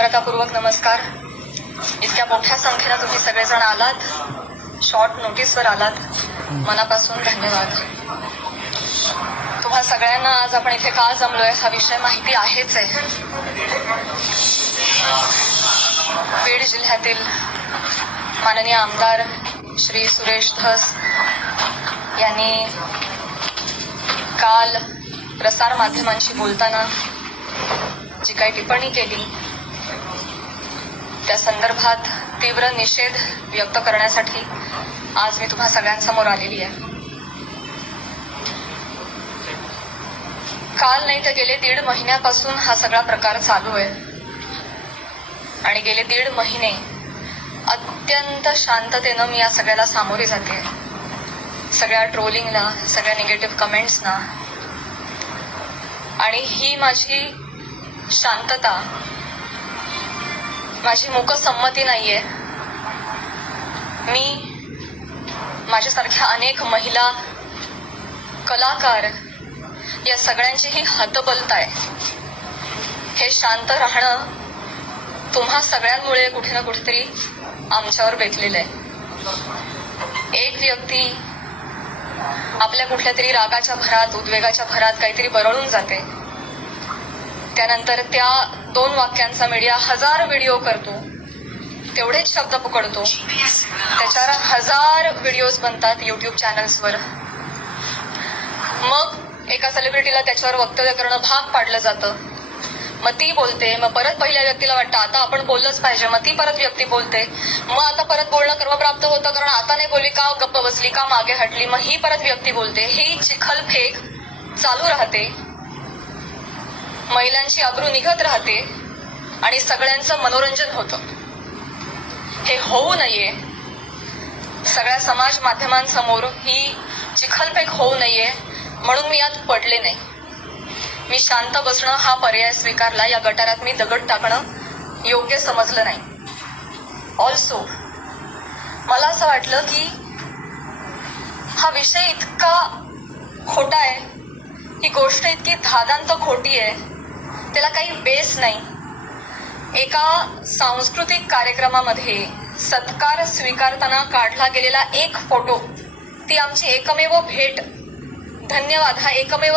नम्रतापूर्वक नमस्कार. इतक्या मोठ्या संख्येनं तुम्ही सगळेजण आलात. शॉर्ट नोटीसवर आलात. मनापासून धन्यवाद. तुम्हा सगळ्यांना आज आपण इथे का जमलोय हा विषय माहिती आहेच आहे. बीड जिल्ह्यातील माननीय आमदार श्री सुरेश धस यांनी काल प्रसार माध्यमांशी बोलताना जी काही टिप्पणी केली त्या संदर्भात तीव्र निषेध व्यक्त करण्यासाठी आज मी तुम्हा सगळ्यांसमोर आलेली आहे. काल नाही तर गेले दीड महिन्यापासून हा सगळा प्रकार चालू आहे. आणि गेले दीड महिने अत्यंत शांततेनं मी या सगळ्याला सामोरे जाते. सगळ्या ट्रोलिंगला सगळ्या निगेटिव्ह कमेंट्सना. आणि ही माझी शांतता माझी मूकसंमती नाहीये. मी माझ्यासारख्या अनेक महिला कलाकार या सगळ्यांची ही हतबलता आहे. हे शांत राहणं तुम्हा सगळ्यांमुळे कुठे ना कुठेतरी आमच्यावर बेतलेलं आहे. एक व्यक्ती आपल्या कुठल्या तरी रागाच्या भरात उद्वेगाच्या भरात काहीतरी बरळून जाते. त्यानंतर त्या दोन वाक्यांचा मीडिया हजार व्हिडिओ करतो. तेवढेच शब्द पकडतो. त्याच्यावर हजार व्हिडिओज बनतात युट्यूब चॅनल्सवर मग एका सेलिब्रिटीला त्याच्यावर वक्तव्य करणं भाग पाडलं जातं. मग ती बोलते मग परत पहिल्या व्यक्तीला वाटतं आता आपण बोललंच पाहिजे. मग ती परत व्यक्ती बोलते मग आता परत बोलणं कर्मप्राप्त होतं कारण आता नाही बोलली का गप्प बसली का मागे हटली मग ही परत व्यक्ती बोलते. ही चिखल फेक चालू राहते. महिलांची अब्रू निघत राहते आणि सगळ्यांचं मनोरंजन होतं. हे होऊ नये. सगळ्या समाज माध्यमांसमोर ही चिखलपेक होऊ नये म्हणून मी यात पडले नाही. मी शांत बसणं हा पर्याय स्वीकारला या गटारात मी दगड टाकणं योग्य समजलं नाही. ऑल्सो मला असं वाटलं की हा विषय इतका खोटा आहे. ही गोष्ट इतकी धादांत खोटी आहे. त्याला काही बेस नाही. एका सांस्कृतिक कार्यक्रमामध्ये सत्कार स्वीकारताना काढला गेलेला एक फोटो ती आमची एकमेव भेट. धन्यवाद. हा एकमेव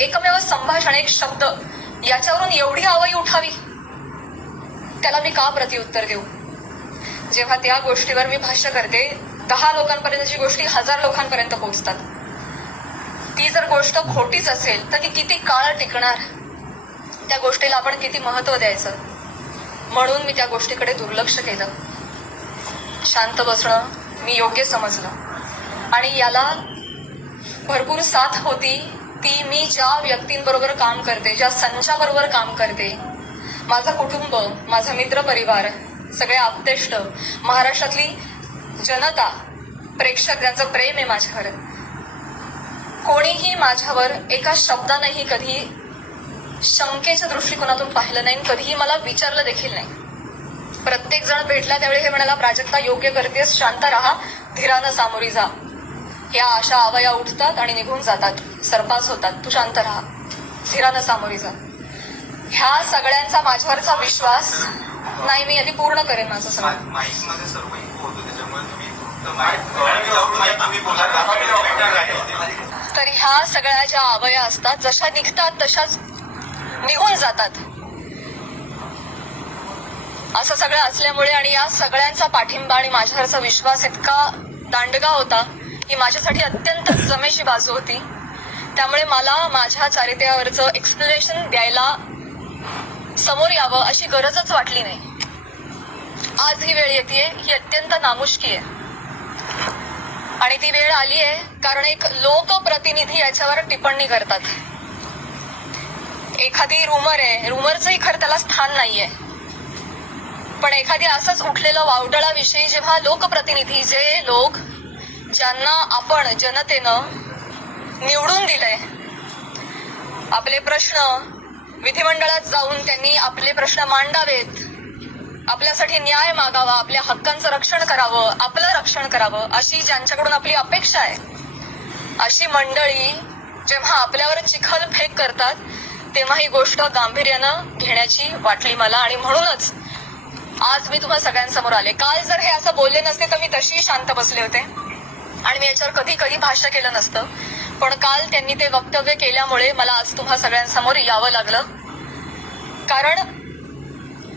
एकमेव संभाषण एक शब्द. याच्यावरून एवढी आवई उठावी. त्याला मी का प्रतिउत्तर देऊ? जेव्हा त्या गोष्टीवर मी भाष्य करते दहा लोकांपर्यंतची गोष्टी हजार लोकांपर्यंत पोहोचतात. ती जर गोष्ट खोटीच असेल तर ती किती काळ टिकणार? त्या गोष्टीला आपण किती महत्त्व द्यायचं? म्हणून मी त्या गोष्टीकडे दुर्लक्ष केलं. शांत बसणं मी योग्य समजलं. आणि याला भरपूर साथ होती. ती मी ज्या व्यक्तींबरोबर काम करते ज्या संचाबरोबर काम करते माझं कुटुंब माझा मित्र परिवार सगळे आपतेष्ट महाराष्ट्रातली जनता प्रेक्षक ज्यांचं प्रेम आहे माझ्यावर कोणीही माझ्यावर एका शब्दानेही कधी शंकेच्या दृष्टिकोनातून पाहिलं नाही कधीही मला विचारलं देखील नाही प्रत्येक जण भेटला त्यावेळी हे म्हणाला प्राजक्ता योग्य करतेस शांत राहा धीरानं सामोरी जा या आशा आवया उठतात आणि निघून जातात सरपास होतात तू शांत राहा धीरानं सामोरी जा ह्या सगळ्यांचा माझ्यावरचा विश्वास नाही मी आधी पूर्ण करेन माझं सगळं तर ह्या सगळ्या ज्या आवया असतात जशा निघतात तशाच निघून जातात. असं सगळं असल्यामुळे आणि या सगळ्यांचा पाठिंबा आणि माझ्यावरचा विश्वास इतका दांडगा होता ही माझ्यासाठी अत्यंत जमेची बाजू होती. त्यामुळे मला माझ्या चारित्र्यावरचं एक्सप्लेनेशन द्यायला समोर यावं अशी गरजच वाटली नाही. आज ही वेळ येते ही अत्यंत नामुष्की आहे. आणि ती वेळ आली आहे कारण एक लोकप्रतिनिधी याच्यावर टिप्पणी करतात. एखादी रुमर आहे. रुमरचंही खरं त्याला स्थान नाहीये. पण एखादी असंच उठलेलं वावडळाविषयी जेव्हा लोकप्रतिनिधी जे लोक ज्यांना आपण जनतेनं निवडून दिलंय आपले प्रश्न विधिमंडळात जाऊन त्यांनी आपले प्रश्न मांडावेत आपल्यासाठी न्याय मागावा आपल्या हक्कांचं रक्षण करावं आपलं रक्षण करावं अशी ज्यांच्याकडून आपली अपेक्षा आहे अशी मंडळी जेव्हा आपल्यावर चिखल फेक करतात तेव्हा ही गोष्ट गांभीर्यानं घेण्याची वाटली मला आणि म्हणूनच आज मी तुम्हा सगळ्यांसमोर आले. काल जर हे असं बोलले नसते तर मी तशी शांत बसले होते. आणि मी याच्यावर कधी कधी भाष्य केलं नसतं. पण काल त्यांनी ते वक्तव्य केल्यामुळे मला आज तुम्हा सगळ्यांसमोर यावं लागलं. कारण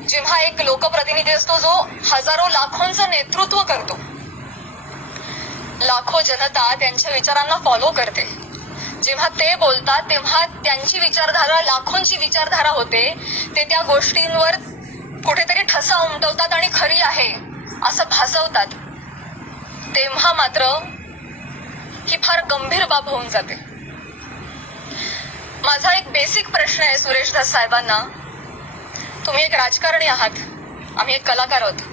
जेव्हा एक लोकप्रतिनिधी असतो जो हजारो लाखोंचं नेतृत्व करतो लाखो जनता त्यांच्या विचारांना फॉलो करते. जेव्हा ते बोलतात तेव्हा त्यांची विचारधारा लाखोंची विचारधारा होते. ते त्या गोष्टींवर कुठेतरी ठसा उमटवतात आणि खरी आहे असं भासवतात. तेव्हा मात्र ही फार गंभीर बाब होऊन जाते. माझा एक बेसिक प्रश्न आहे सुरेश दास साहेबांना. तुम्ही एक राजकारणी आहात. आम्ही एक कलाकार आहोत.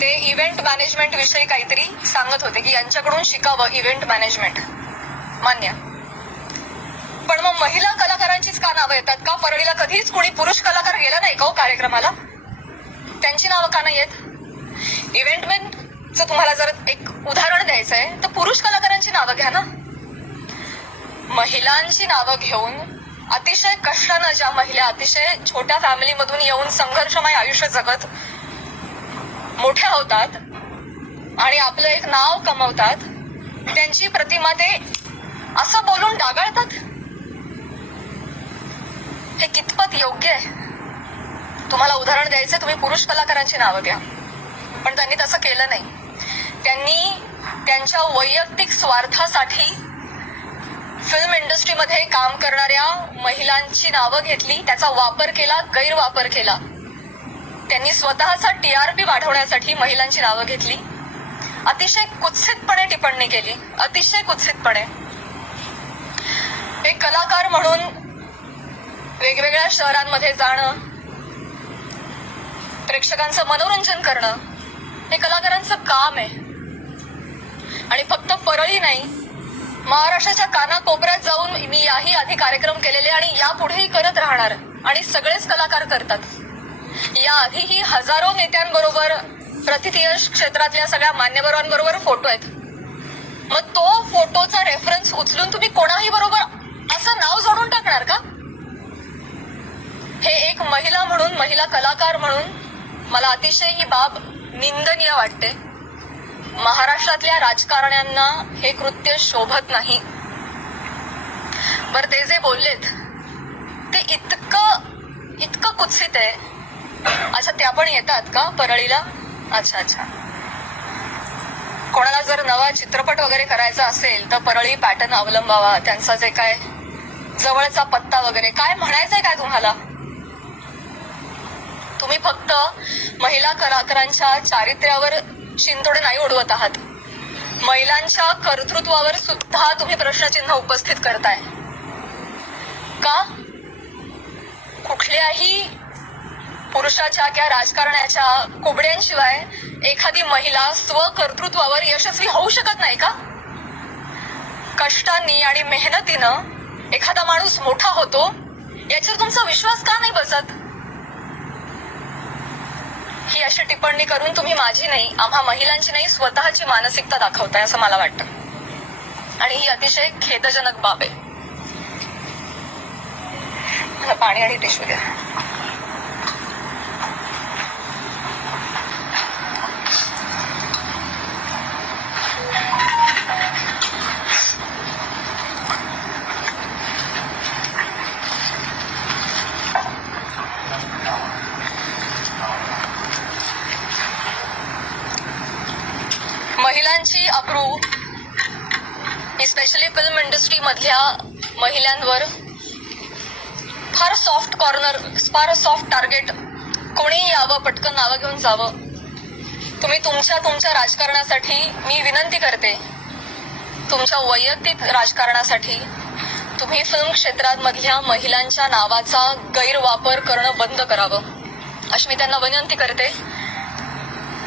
ते इव्हेंट मॅनेजमेंट विषयी काहीतरी सांगत होते की यांच्याकडून शिकावं इव्हेंट मॅनेजमेंट मान्य. पण मग महिला कलाकारांचीच का नावं येतात का? परळीला कधीच कुणी पुरुष कलाकार गेला नाही का हो कार्यक्रमाला? त्यांची नावं का नाही येत इव्हेंटमेंटचं तुम्हाला जर एक उदाहरण द्यायचं आहे तर पुरुष कलाकारांची नावं घ्या ना. महिलांची नावं घेऊन अतिशय कष्टानं ज्या महिला अतिशय छोट्या फॅमिलीमधून येऊन संघर्षमय आयुष्य जगत मोठ्या होतात आणि आपलं एक नाव कमवतात. त्यांची प्रतिमा ते असं बोलून डागाळतात. हे कितपत योग्य आहे? तुम्हाला उदाहरण द्यायचं तुम्ही पुरुष कलाकारांची नावं घ्या पण त्यांनी तसं केलं नाही. त्यांनी त्यांच्या वैयक्तिक स्वार्थासाठी फिल्म इंडस्ट्रीमध्ये काम करणाऱ्या महिलांची नावं घेतली त्याचा वापर केला गैरवापर केला. त्यांनी स्वतःचा टीआरपी वाढवण्यासाठी महिलांची नावं घेतली. अतिशय कुत्सितपणे टिप्पणी केली. अतिशय कुत्सितपणे. एक कलाकार म्हणून वेगवेगळ्या शहरांमध्ये जाणं प्रेक्षकांचं मनोरंजन करणं हे कलाकारांचं काम आहे. आणि फक्त परळी नाही महाराष्ट्राच्या कानाकोपऱ्यात जाऊन मी याही आधी कार्यक्रम केलेले आणि यापुढेही करत राहणार. आणि सगळेच कलाकार करतात. याआधीही हजारो नेत्यांबरोबर प्रतिथयश क्षेत्रातल्या सगळ्या मान्यवरांबरोबर फोटो आहेत. मग तो फोटोचा रेफरन्स उचलून तुम्ही कोणाही बरोबर असं नाव जोडून टाकणार का? हे एक महिला म्हणून महिला कलाकार म्हणून मला अतिशय ही बाब निंदनीय वाटते. महाराष्ट्रातल्या राजकारण्यांना हे कृत्य शोभत नाही. बर ते जे बोललेत ते इतकं इतकं कुत्सित आहे. अच्छा त्या पण येतात का? परळीला? अच्छा अच्छा. कोणाला जर नवा चित्रपट वगैरे करायचा असेल तर परळी पॅटर्न अवलंबावा. त्यांचा जे काय जवळचा पत्ता वगैरे. काय म्हणायचंय काय तुम्हाला? तुम्ही फक्त महिला कलाकारांच्या चारित्र्यावर चिंतोडे नाही उडवत आहात. महिलांच्या कर्तृत्वावर सुद्धा तुम्ही प्रश्नचिन्ह उपस्थित करताय. का? कुठल्याही पुरुषाच्या किंवा राजकारण्याच्या कुबड्यांशिवाय एखादी महिला स्वकर्तृत्वावर यशस्वी होऊ शकत नाही का? कष्टांनी आणि मेहनतीनं एखादा माणूस मोठा होतो याच्यावर तुमचा विश्वास का नाही बसत? ही अशी टिप्पणी करून तुम्ही माझी नाही आम्हा महिलांची नाही स्वतःची मानसिकता दाखवताय असं मला वाटतं. आणि ही अतिशय खेदजनक बाब आहे. मला पाणी आणि टिश्यू द्या. महिलांची अप्रू स्पेशली फिल्म इंडस्ट्री मधल्या महिलांवर फार सॉफ्ट कॉर्नर फार सॉफ्ट टार्गेट कोणी यावं पटकन नावं घेऊन जावं. तुम्ही तुमच्या तुमच्या राजकारणासाठी मी विनंती करते. तुमच्या वैयक्तिक राजकारणासाठी तुम्ही फिल्म क्षेत्रामधल्या महिलांच्या नावाचा गैरवापर करणं बंद करावं. अशी मी त्यांना विनंती करते.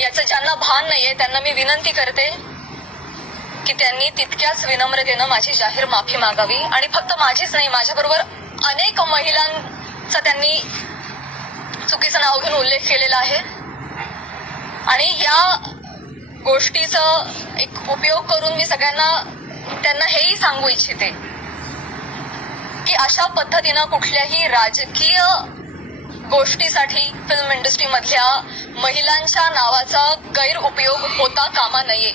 याचं ज्यांना भान नाहीये त्यांना मी विनंती करते की त्यांनी तितक्याच विनम्रतेनं माझी जाहीर माफी मागावी आणि फक्त माझीच नाही माझ्याबरोबर अनेक महिलांचा त्यांनी चुकीचं नाव घेऊन उल्लेख केलेला आहे. आणि या गोष्टीचा एक उपयोग करून मी सगळ्यांना त्यांना हेही सांगू इच्छिते की अशा पद्धतीनं कुठल्याही राजकीय गोष्टीसाठी फिल्म इंडस्ट्रीमधल्या महिलांच्या नावाचा गैरउपयोग होता कामा नये.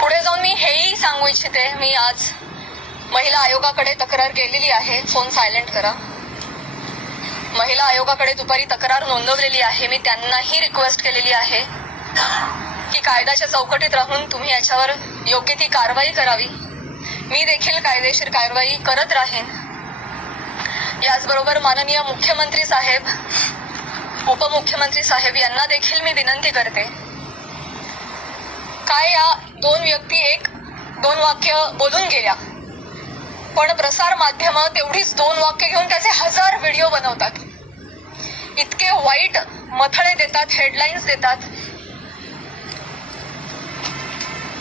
पुढे जाऊन मी हेही सांगू इच्छिते मी आज महिला आयोगाकडे तक्रार केलेली आहे. फोन सायलेंट करा. महिला आयोगाकडे दुपारी तक्रार नोंदवलेली आहे. मी त्यांनाही रिक्वेस्ट केलेली आहे की कायद्याच्या चौकटीत राहून तुम्ही याच्यावर योग्य ती कारवाई करावी. मी देखील कायदेशीर कारवाई करत राहीन. याचबरोबर माननीय मुख्यमंत्री साहेब उपमुख्यमंत्री साहेब यांना देखील मी विनंती करते. काय या दोन व्यक्ती एक दोन वाक्य बोलून गेल्या. पण प्रसार माध्यम तेवढीच दोन वाक्य घेऊन त्याचे हजार व्हिडिओ बनवतात. इतके वाईट मथळे देतात हेडलाईन्स देतात.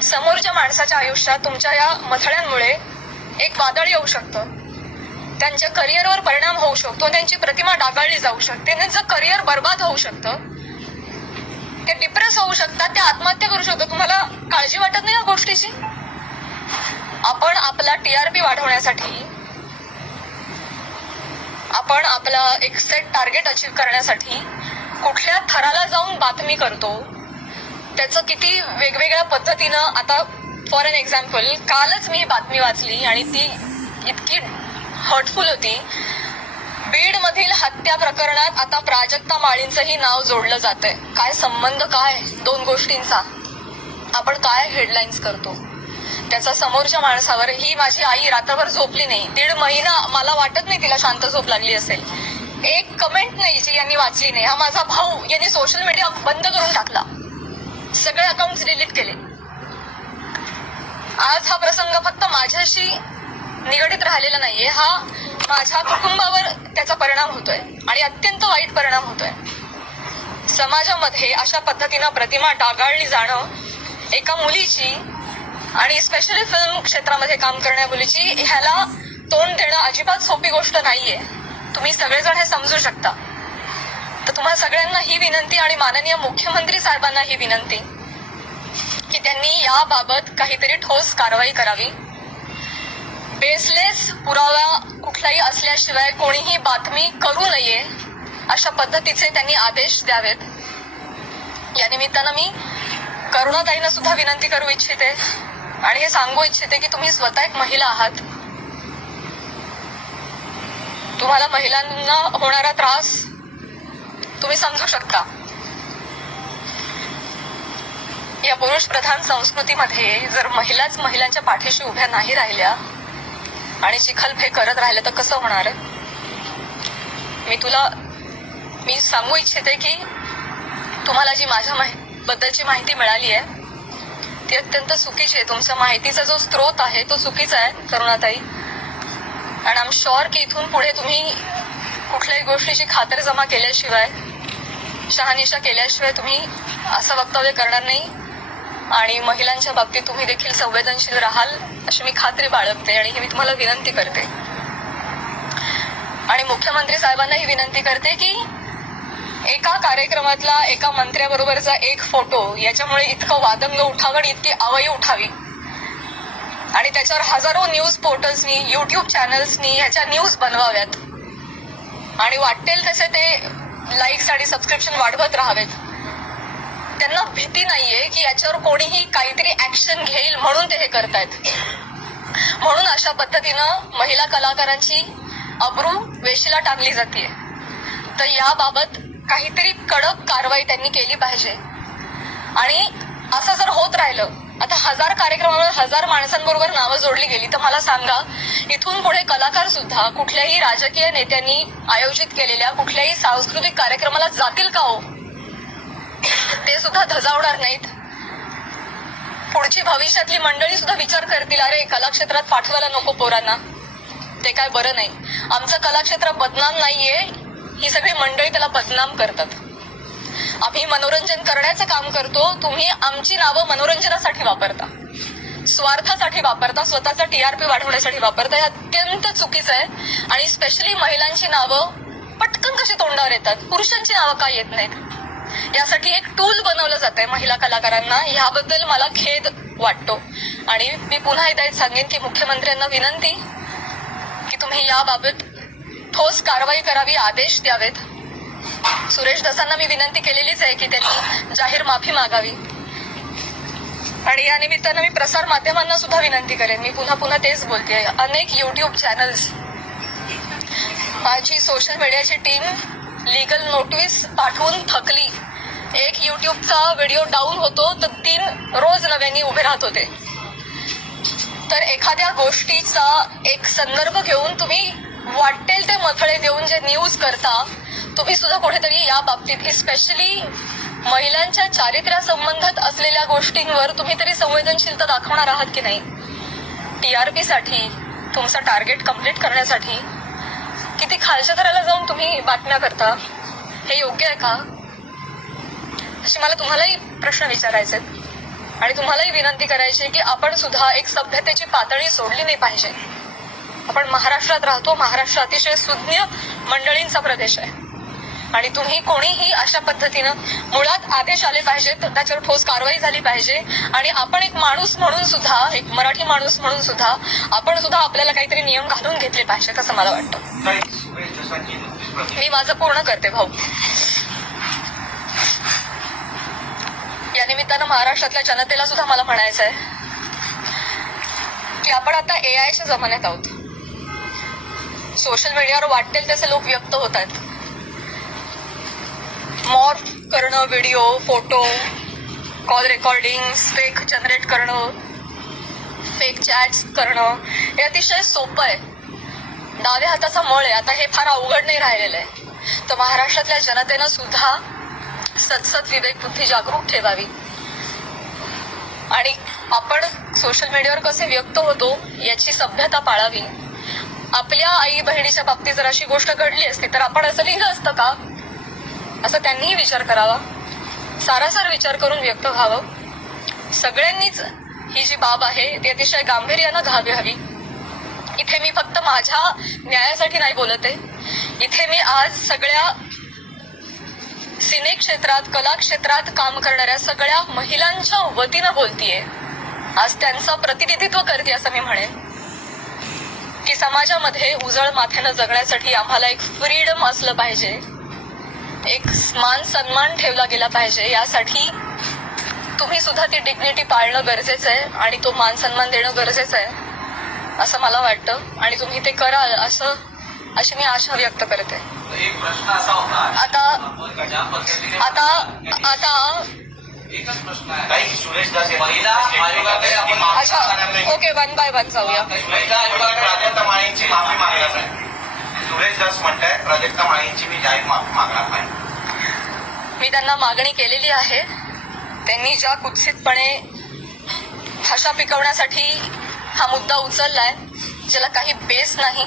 समोरच्या माणसाच्या आयुष्यात तुमच्या या मथळ्यांमुळे एक वादळ येऊ शकतं. त्यांच्या करिअरवर परिणाम होऊ शकतो त्यांची प्रतिमा डागाळली जाऊ शकते. त्यांचं करिअर बर्बाद होऊ शकतं ते डिप्रेस होऊ शकतात ते आत्महत्या करू शकतात. तुम्हाला काळजी वाटत नाही या गोष्टीची? आपण आपला टीआरपी वाढवण्यासाठी आपण आपला एक सेट टार्गेट अचीव्ह करण्यासाठी कुठल्या थराला जाऊन बातमी करतो त्याचं किती वेगवेगळ्या पद्धतीनं आता फॉर एन एक्झाम्पल कालच मी ही बातमी वाचली आणि ती इतकी हर्टफुल होती. बीड मधील हत्या प्रकरणात आता प्राजक्ता माळींचंही नाव जोडलं जात आहे काय संबंध काय दोन गोष्टींचा? आपण काय हेडलाईन्स करतो? त्याचा समोरच्या माणसावर ही माझी आई रात्रभर झोपली नाही. दीड महिना मला वाटत नाही तिला शांत झोप लागली असेल. एक कमेंट नाही जी यांनी वाचली नाही. हा माझा भाऊ यांनी सोशल मीडिया बंद करून टाकला. सगळे अकाउंट डिलीट केले. आज हा प्रसंग फक्त माझ्याशी निगडीत राहिलेला नाहीये. हा माझ्या कुटुंबावर त्याचा परिणाम होतोय आणि अत्यंत वाईट परिणाम होतोय. समाजामध्ये अशा पद्धतीनं प्रतिमा डागाळली जाणं एका मुलीची आणि स्पेशली फिल्म क्षेत्रामध्ये काम करण्या मुलीची ह्याला तोंड देणं अजिबात सोपी गोष्ट नाहीये. तुम्ही सगळेजण हे समजू शकता. तर तुम्हाला सगळ्यांना ही विनंती आणि माननीय मुख्यमंत्री साहेबांना ही विनंती की त्यांनी याबाबत काहीतरी ठोस कारवाई करावी. बेसलेस पुरावा कुठलाही असल्याशिवाय कोणीही बातमी करू नये अशा पद्धतीचे त्यांनी आदेश द्यावेत. या निमित्तानं मी करुणाताईंना सुद्धा विनंती करू इच्छिते आणि हे सांगू इच्छिते की तुम्ही स्वतः एक महिला आहात. तुम्हाला महिलांना होणारा त्रास तुम्ही समजू शकता. या पुरुष प्रधान संस्कृतीमध्ये जर महिलाच महिलांच्या पाठीशी उभ्या नाही राहिल्या आणि चिखलफे करत राहिलं तर कसं होणार मी तुला मी सांगू इच्छिते की तुम्हाला जी माझ्या माहि- बद्दलची माहिती मिळाली आहे ती अत्यंत चुकीची आहे. तुमच्या माहितीचा जो स्रोत आहे तो चुकीचा आहे करुणाताई. आणि आम शुअर की इथून पुढे तुम्ही कुठल्याही गोष्टीची खातर जमा केल्याशिवाय शहानिशा केल्याशिवाय तुम्ही असं वक्तव्य करणार नाही. आणि महिलांच्या बाबतीत तुम्ही देखील संवेदनशील राहाल अशी मी खात्री बाळगते आणि ही मी तुम्हाला विनंती करते. आणि मुख्यमंत्री साहेबांना ही विनंती करते की एका कार्यक्रमातला एका मंत्र्याबरोबरचा एक फोटो याच्यामुळे इतकं वादंग उठावं आणि इतकी आवई उठावी. आणि त्याच्यावर हजारो न्यूज पोर्टल्सनी युट्यूब चॅनल्सनी ह्याच्या न्यूज बनवाव्यात. आणि वाटेल तसे ते लाईक्स आणि सबस्क्रिप्शन वाढवत राहावेत. त्यांना भीती नाहीये की याच्यावर कोणीही काहीतरी ऍक्शन घेईल म्हणून ते हे करतायत. म्हणून अशा पद्धतीनं महिला कलाकारांची अब्रू वेशीला टाकली जाते तर याबाबत काहीतरी कडक कारवाई त्यांनी केली पाहिजे. आणि असं जर होत राहिलं आता हजार कार्यक्रमावर हजार माणसांबरोबर नावं जोडली गेली तर मला सांगा इथून पुढे कलाकार सुद्धा कुठल्याही राजकीय नेत्यांनी आयोजित केलेल्या कुठल्याही सांस्कृतिक कार्यक्रमाला जातील का हो? ते सुद्धा धजावणार नाहीत. पुढची भविष्यातली मंडळी सुद्धा विचार करतील अरे कलाक्षेत्रात पाठवायला नको पोरांना. ते काय बरं नाही. आमचं कलाक्षेत्र बदनाम नाहीये. ही सगळी मंडळी त्याला बदनाम करतात. आम्ही मनोरंजन करण्याचं काम करतो. तुम्ही आमची नावं मनोरंजनासाठी वापरता. स्वार्थासाठी वापरता. स्वतःचा टीआरपी वाढवण्यासाठी वापरता. हे अत्यंत चुकीचं आहे. आणि स्पेशली महिलांची नावं पटकन कशी तोंडावर येतात? पुरुषांची नावं काय येत नाहीत? यासाठी एक टूल बनवलं जात आहे महिला कलाकारांना. याबद्दल मला खेद वाटतो. आणि मी पुन्हा एकदा सांगेन की मुख्यमंत्र्यांना विनंती की तुम्ही याबाबत ठोस कारवाई करावी आदेश द्यावेत. सुरेश दसांना मी विनंती केलेलीच आहे की त्यांनी जाहीर माफी मागावी. आणि या निमित्तानं मी प्रसार माध्यमांना सुद्धा विनंती करेन. मी पुन्हा पुन्हा तेच बोलते अनेक युट्यूब चॅनल्स माझी सोशल मीडियाची टीम लिगल नोटीस पाठवून थकली. एक युट्यूबचा व्हिडिओ डाऊन होतो तर तीन रोज नव्याने उभे राहत होते. तर एखाद्या गोष्टीचा एक संदर्भ घेऊन तुम्ही वाटेल ते मथळे देऊन जे न्यूज करता तुम्ही सुद्धा कुठेतरी या बाबतीत स्पेशली महिलांच्या चारित्र्यासंबंधात असलेल्या गोष्टींवर तुम्ही तरी संवेदनशीलता दाखवणार आहात की नाही? टी आरसाठी तुमचं टार्गेट कंप्लीट करण्यासाठी किती खालच्या थराला जाऊन तुम्ही बातम्या करता. हे योग्य आहे का? असे मला तुम्हालाही प्रश्न विचारायचे आहेत. आणि तुम्हालाही विनंती करायची आहे की आपण सुद्धा एक सभ्यतेची पातळी सोडली नाही पाहिजे. आपण महाराष्ट्रात राहतो. महाराष्ट्र अतिशय सुज्ञ मंडळींचा प्रदेश आहे. आणि तुम्ही कोणीही अशा पद्धतीनं मुळात आदेश आले पाहिजेत त्याच्यावर ठोस कारवाई झाली पाहिजे. आणि आपण एक माणूस म्हणून सुद्धा एक मराठी माणूस म्हणून सुद्धा आपण सुद्धा आपल्याला काहीतरी नियम घालून घेतले पाहिजेत असं मला वाटतं. मी माझं पूर्ण करते भाऊ. या निमित्तानं महाराष्ट्रातल्या जनतेला सुद्धा मला म्हणायचं आहे की आपण आता ए आयच्या जमान्यात आहोत. सोशल मीडियावर वाटेल तसे लोक व्यक्त होत आहेत. मॉर्फ करणं video photo call recording fake generate करणं फेक चॅट्स करणं हे अतिशय सोपं आहे. डाव्या हाताचा मळ आहे. आता हे फार अवघड नाही राहिलेलं आहे. तर महाराष्ट्रातल्या जनतेनं सुद्धा सतसत विवेक बुद्धी जागरूक ठेवावी. आणि आपण सोशल मीडियावर कसे व्यक्त होतो याची सभ्यता पाळावी. आपल्या आई बहिणीच्या बाबतीत जर अशी गोष्ट घडली असती तर आपण असं लिहिलं असतं का? असं त्यांनीही विचार करावा. सारासार विचार करून व्यक्त व्हावं. सगळ्यांनीच ही जी बाब आहे ती अतिशय गांभीर्यानं घ्यावी हवी. इथे मी फक्त माझ्या न्यायासाठी नाही बोलत. आहे इथे मी आज सगळ्या सिने क्षेत्रात कला क्षेत्रात काम करणाऱ्या सगळ्या महिलांच्या वतीनं बोलतीये. आज त्यांचं प्रतिनिधित्व करते असं मी म्हणेन. की समाजामध्ये उजळ माथ्यानं जगण्यासाठी आम्हाला एक फ्रीडम असलं पाहिजे. एक मान सन्मान ठेवला गेला पाहिजे यासाठी तुम्ही सुद्धा ती डिग्निटी पाळणं गरजेचं आहे आणि तो मान सन्मान देणं गरजेचं आहे असं मला वाटतं आणि तुम्ही ते कराल असं अशी मी आशा व्यक्त करते आता आता आता अच्छा ओके वन बाय वन जाऊया सुरेश दास म्हणताय प्राजक्ता माळींची मी जाहीर माफी मागणार नाही. मी त्यांना मागणी केलेली आहे. त्यांनी ज्या कुत्सितपणे भाषा पिकवण्यासाठी हा मुद्दा उचललाय ज्याला काही बेस नाही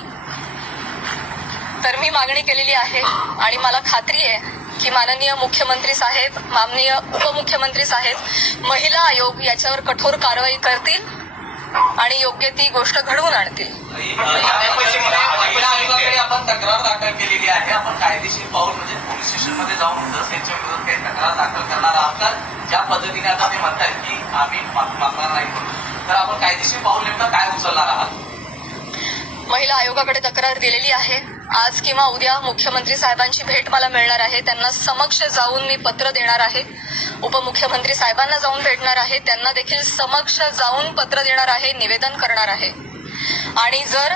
तर मी मागणी केलेली आहे. आणि मला खात्री आहे की माननीय मुख्यमंत्री साहेब माननीय उपमुख्यमंत्री साहेब महिला आयोग याच्यावर कठोर कारवाई करतील. आणि योग्य ती गोष्ट घडवून आणतील. महिला आयोगाकडे आपण तक्रार दाखल केलेली आहे. आपण कायदेशीर पाऊल म्हणजे पोलीस स्टेशनमध्ये जाऊन जर त्यांच्या विरोधात काही तक्रार दाखल करणार आहात तर ज्या पद्धतीने आता ते की आम्ही मागणार नाही तर आपण कायदेशीर पाऊल नेमकं काय उचलणार आहात? महिला आयोगाकडे तक्रार दिलेली आहे. आज किंवा उद्या मुख्यमंत्री साहेबांची भेट मला मिळणार आहे. त्यांना समक्ष जाऊन मी पत्र देणार आहे. उपमुख्यमंत्री साहेबांना जाऊन भेटणार आहे. त्यांना देखील समक्ष जाऊन पत्र देणार आहे निवेदन करणार आहे. आणि जर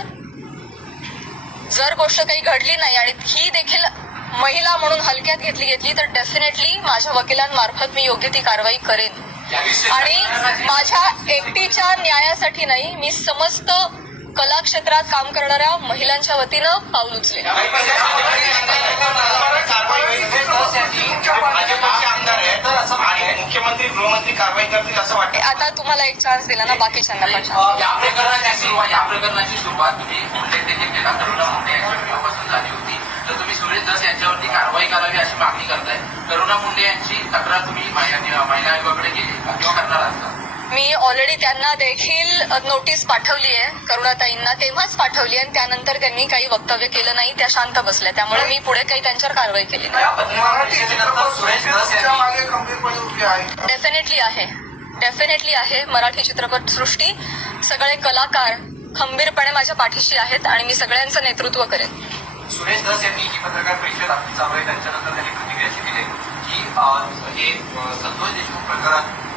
जर गोष्ट काही घडली नाही आणि ही देखील महिला म्हणून हलक्यात घेतली घेतली तर डेफिनेटली माझ्या वकिलांमार्फत मी योग्य ती कारवाई करेन. आणि माझ्या एकटीच्या न्यायासाठी नाही मी समस्त कला क्षेत्रात काम करणाऱ्या महिलांच्या वतीनं पाऊल उचले मुख्यमंत्री गृहमंत्री कारवाई करतील असं वाटतं आता तुम्हाला एक चान्स दिला ना बाकीच्यांना पण chance. या प्रकरणाची सुरुवात या प्रकरणाची सुरुवात तुम्ही केला तरुणा मुंडे यांच्या व्हिडिओपासून झाली होती तर तुम्ही सुरेश दस यांच्यावरती कारवाई करावी अशी मागणी करताय करुणा मुंडे यांची तक्रार तुम्ही महिला महिला आयोगाकडे केली किंवा करणार आहात मी ऑलरेडी त्यांना देखील नोटीस पाठवली आहे करुणाताईंना तेव्हाच पाठवली आहे आणि त्यानंतर त्यांनी काही वक्तव्य केलं नाही त्या शांत बसल्या. त्यामुळे मी पुढे काही त्यांच्यावर कारवाई केली डेफिनेटली आहे. डेफिनेटली आहे. मराठी चित्रपट सृष्टी सगळे कलाकार खंबीरपणे माझ्या पाठीशी आहेत आणि मी सगळ्यांचं नेतृत्व करेन. सुरेश दस यांनी ही पत्रकार परिषद आपली चालू आहे. त्यांच्यानंतर त्यांनी प्रतिक्रिया अशी दिली की हे संतोष देशमुख प्रकरण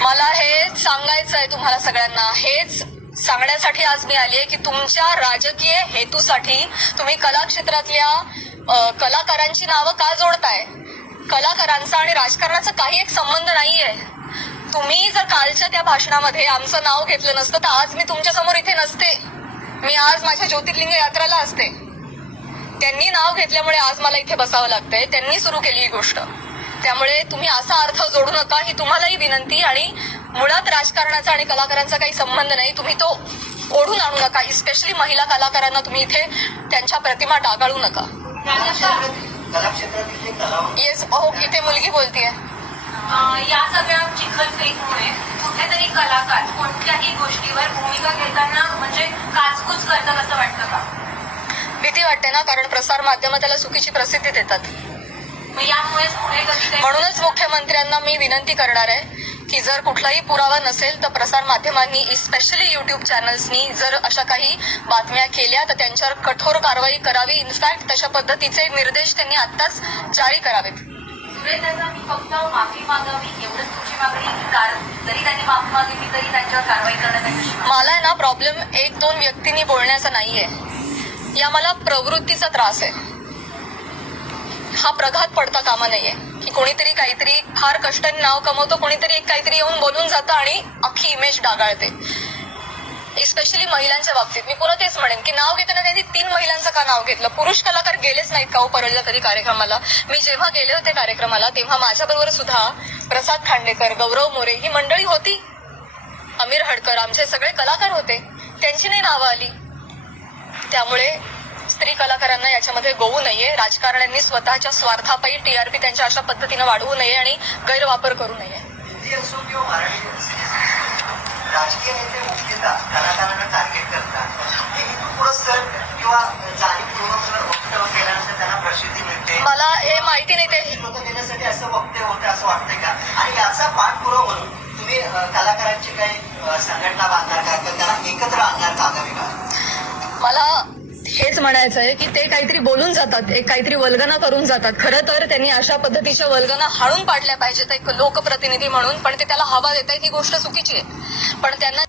मला हे सांगायचं आहे तुम्हाला सगळ्यांना. हेच सांगण्यासाठी आज मी आली आहे की तुमच्या राजकीय हेतूसाठी तुम्ही कला क्षेत्रातल्या कलाकारांची नावं का जोडताय? कलाकारांचा आणि राजकारणाचा काही एक संबंध नाहीये. तुम्ही जर कालच्या त्या भाषणामध्ये आमचं नाव घेतलं नसतं तर आज मी तुमच्यासमोर इथे नसते. मी आज माझ्या ज्योतिर्लिंग यात्राला असते. त्यांनी नाव घेतल्यामुळे आज मला इथे बसावं लागतंय. त्यांनी सुरू केली ही गोष्ट. त्यामुळे तुम्ही असा अर्थ जोडू नका ही तुम्हालाही विनंती आणि मुळात राजकारणाचा आणि कलाकारांचा काही संबंध नाही. तुम्ही तो ओढून आणू नका स्पेशली महिला कलाकारांना तुम्ही इथे त्यांच्या प्रतिमा डागाळू नका. येस अहो इथे मुलगी बोलतीये. या सगळ्या चिखलफेकमुळे कुठेतरी कलाकार कोणत्याही गोष्टीवर भूमिका घेताना म्हणजे काचकूच करतात असं वाटतं का? भीती वाटते ना कारण प्रसार माध्यम त्याला चुकीची प्रसिद्धी देतात. म्हणूनच मुख्यमंत्र्यांना मी विनंती करणार आहे की जर कुठलाही पुरावा नसेल तर प्रसार माध्यमांनी स्पेशली युट्यूब चॅनल्सनी जर अशा काही बातम्या केल्या तर त्यांच्यावर कठोर कारवाई करावी. इनफॅक्ट तशा पद्धतीचे निर्देश त्यांनी आत्ताच जारी करावेत. सुरेंद्रांनी फक्त माफी मागावी एवढंच तुमची मागणी आहे की कार जरी त्यांनी माफी मागितली तरी त्यांच्यावर कारवाई करण्यात येईल मला ना प्रॉब्लेम एक दोन व्यक्तींनी बोलण्याचा नाहीये. या मला प्रवृत्तीचा त्रास आहे. हा प्रघात पडता कामा नाहीये की कोणीतरी काहीतरी फार कष्टाने नाव कमवतो कोणीतरी एक काहीतरी येऊन बोलून जातं आणि अख्खी इमेज डागाळते. स्पेशली महिलांच्या बाबतीत. मी पुन्हा तेच म्हणेन की नाव घेताना त्यांनी तीन महिलांचं का नाव घेतलं? पुरुष कलाकार गेलेच नाहीत का हो परळला तरी कार्यक्रमाला? मी जेव्हा गेले होते कार्यक्रमाला तेव्हा माझ्याबरोबर सुद्धा प्रसाद खांडेकर गौरव मोरे ही मंडळी होती. अमीर हडकर आमचे सगळे कलाकार होते. त्यांची नाही नावं आली. त्यामुळे स्त्री कलाकारांना याच्यामध्ये गोवू नये राजकारण्यांनी स्वतःच्या स्वार्थापायी टीआरपी त्यांच्या अशा पद्धतीनं वाढवू नये आणि गैरवापर करू नये. हिंदी असो किंवा मराठी असो राजकीय नेते मुख्यतः कलाकारांना टार्गेट करतात. हे हेतुपुरस्कर किंवा जाणीवपूर्वक वक्तव्य केल्यानंतर त्यांना प्रसिद्धी मिळते. मला हे माहिती नाही ते लोक देण्यासाठी असं वक्तव्य होतं असं वाटतंय का? आणि याचा पाठपुरावा म्हणून तुम्ही कलाकारांची काही संघटना बांधणार का? त्यांना एकत्र आणणार का आगामी काळात? मला हेच म्हणायचं आहे की ते काहीतरी बोलून जातात एक काहीतरी वल्गना करून जातात. खरं तर त्यांनी अशा पद्धतीच्या वल्गना हाळून पाडल्या पाहिजेत एक लोकप्रतिनिधी म्हणून पण ते त्याला हवा देत आहे ही गोष्ट चुकीची आहे. पण त्यांना